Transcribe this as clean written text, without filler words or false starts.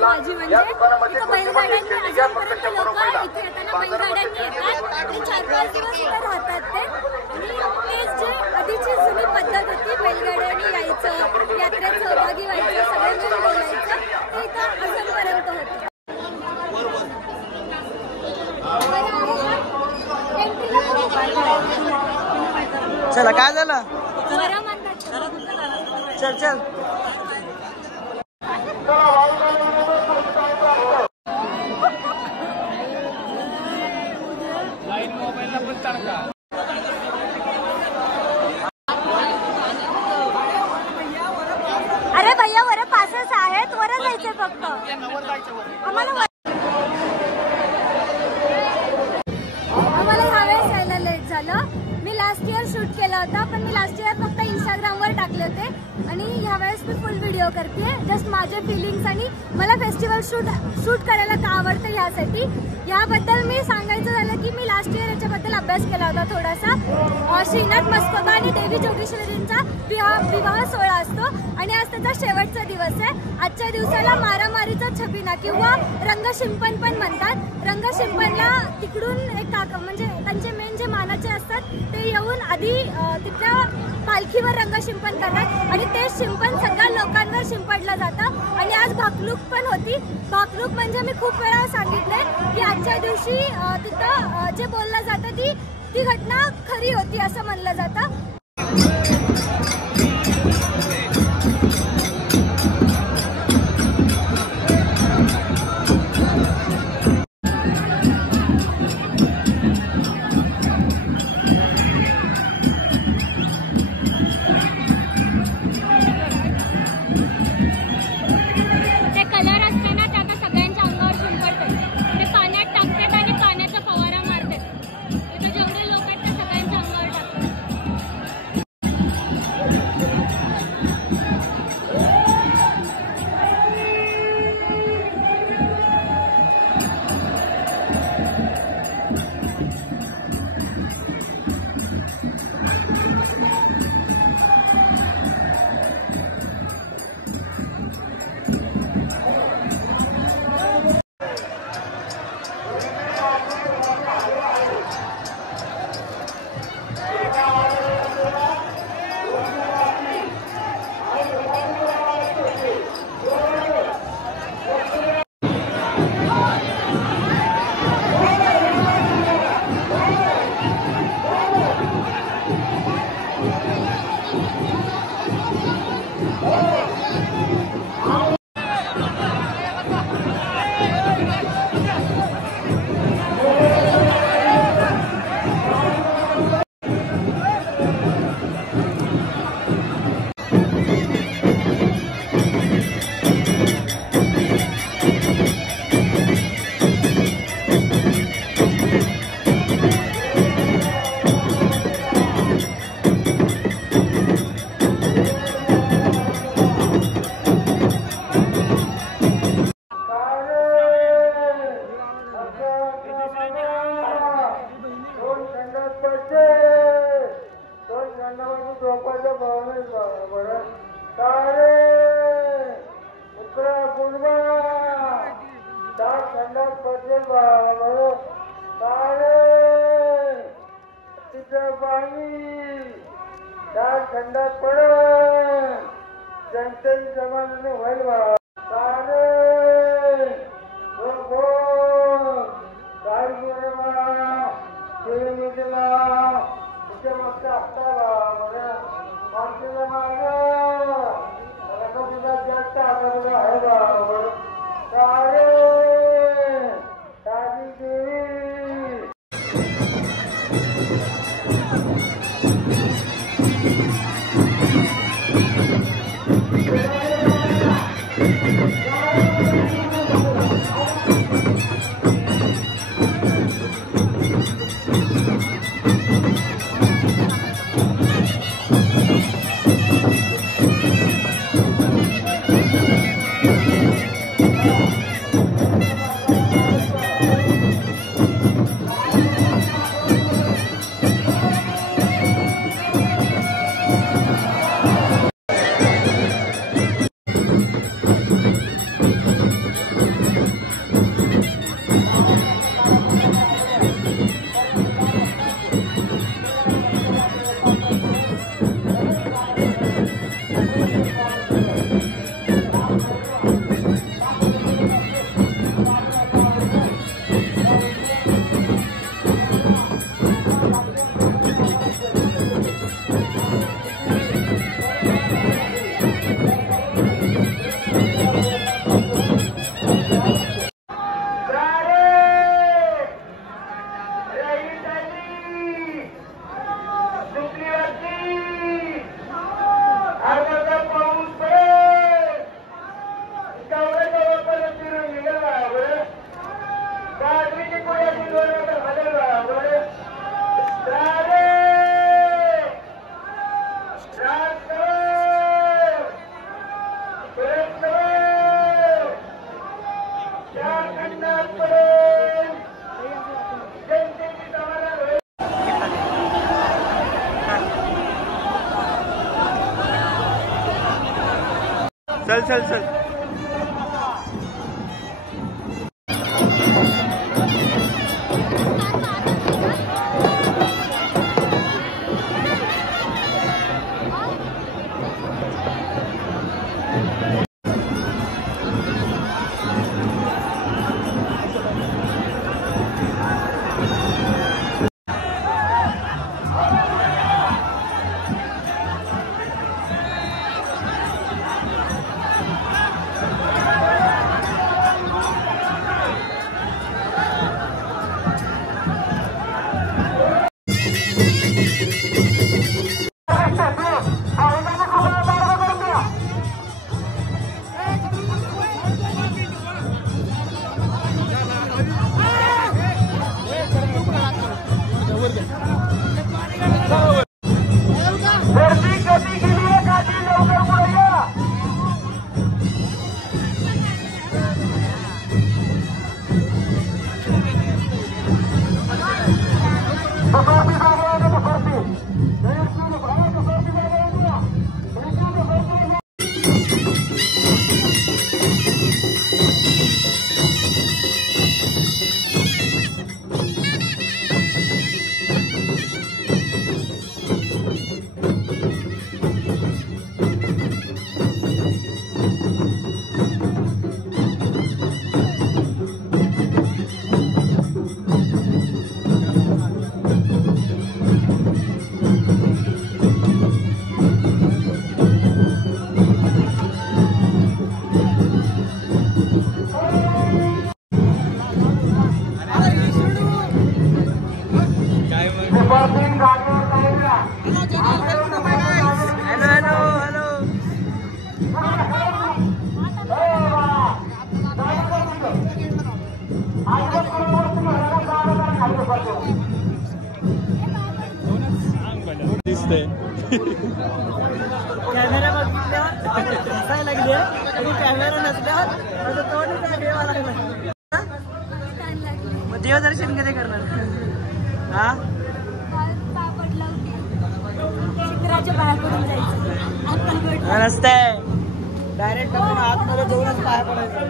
माझी म्हणजे बैलगाड्यांनी आजपर्यंत लोक इथे येताना बैलगाड्यांनी येतात आणि 4-5 दिवस इथे राहतात ते. आणि तेच जे आधीची जुनी पद्धत होती बैलगाड्यांनी यायचं, यात्रेत सहभागी व्हायचं, सगळ्यांना बोलायचं, ते इथं अजूनपर्यंत होतं. चला काय झालं चल चल अरे भैया वर पासेस आहेत, वर जायचे फक्त आम्हाला ह्यावेळेस यायला लेट झालं. मी लास्ट इयर शूट केला होता, पण मी लास्ट इयर फक्त इंस्टाग्रामवर टाकले होते आणि ह्यावेळेस मी फुल व्हिडिओ करते. जस्ट माझे फिलिंग्स आणि मला फेस्टिवल शूट करायला का आवडतं ह्यासाठी. याबद्दल मी सांगायचं झालं की मी लास्ट इयर याच्याबद्दल अभ्यास केला होता थोडासा. श्रीनाथ मस्कोबा आणि देवी जोगेश्वरींचा विवाह सोहळा असतो आणि आज त्याचा शेवटचा दिवस आहे. आजच्या दिवसाला मारामारीचा छबिना किंवा रंगशिंपण पण म्हणतात. रंगशिंपणला तिकडून एक काका म्हणजे त्यांचे मेन जे मानाचे असतात ते येऊन आधी तिथल्या पालखीवर रंगशिंपण करतात आणि ते शिंपण सगळ्या लोकांवर शिंपडलं जातं. आणि आज भाकणूक पण होती. भाकणूक म्हणजे मी खूप वेळा सांगितले की आजच्या दिवशी तिथं जे बोललं जातं ती घटना खरी होती असं म्हणलं जातं. चल चल चल दिसते कॅमेरा बघितल्यावर दिसायला लागले आणि कॅमेरा नसल्यावर माझं तोंड देवा लागलं. मग देवदर्शन कधी करणार? हा पडला शुक्राच्या पाया पडून जायचं नसते डायरेक्ट आपण आतमध्ये जाऊनच पाया पडायचं.